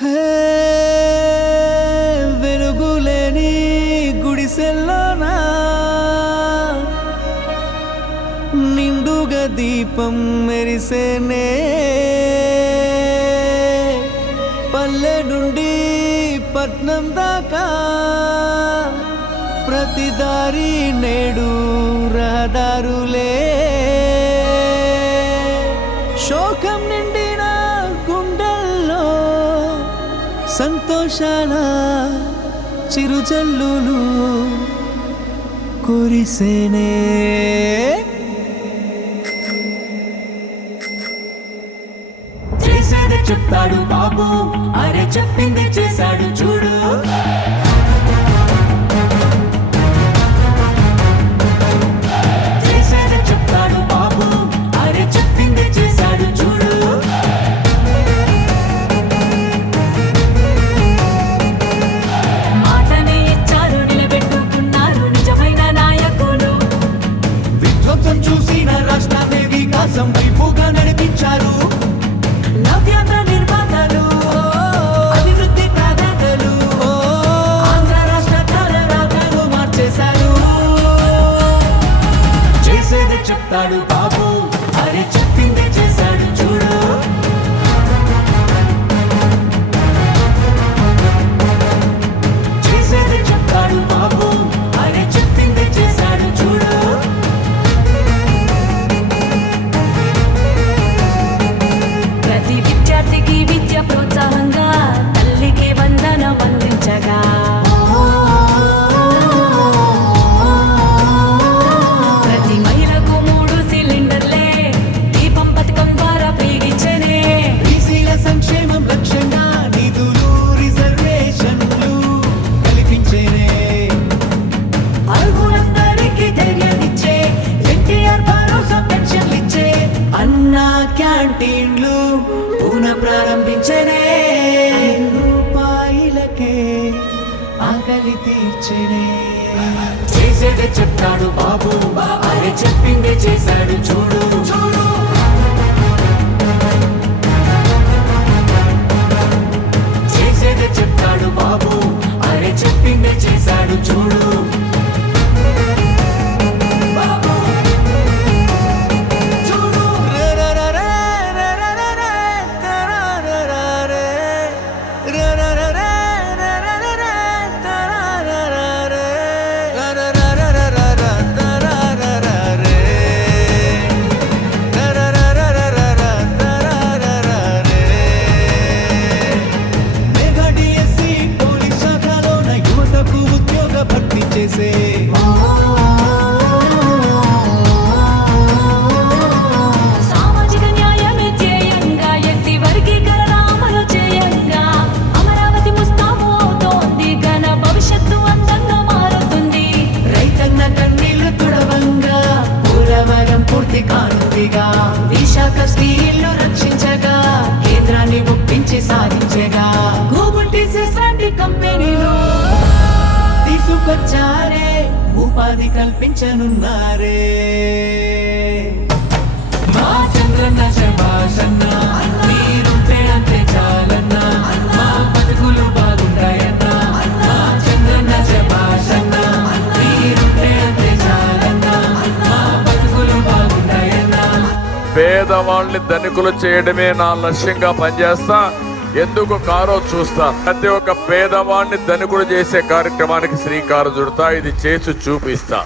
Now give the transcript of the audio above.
హే వెలుగులేని గుడిసెల్లోనా నిండుగా దీపం మెరిసేనే పల్లె నుండి పట్నం దాకా ప్రతి దారి నేడు రహదారులే. సంతోషాల చిరుజల్లులు కురిసేనే. చేసేది చెప్తాడు బాబు అరే చెప్పింది చేశాడు చూడు. అన్నా క్యాంటీన్లు పునః ప్రారంభించనే. రూపాయలకే ఆకలి తీర్చనే. చేసేదే చెప్తాడు బాబు. అరే చెప్పిందే చేశాడు చూడు చూడు. పోలవరం పూర్తి కానుందిగా విశాఖ స్టీల్ను రక్షించగా కేంద్రాన్ని ఒప్పించి సాధించగా. గూగుల్ టీసీఎస్ లాంటి కంపెనీలు తీసుకొచ్చారే ఉపాధి కల్పించనున్నారే. మా చంద్రన్న శభాషన్న. పేదవాళ్ళని ధనికులు చేయడమే నా లక్ష్యంగా పనిచేస్తా ఎందుకు కారో చూస్తా. ప్రతి ఒక్క పేదవాడిని ధనికుడు చేసే కార్యక్రమానికి శ్రీకారం చుడతా ఇది చేసి చూపిస్తా.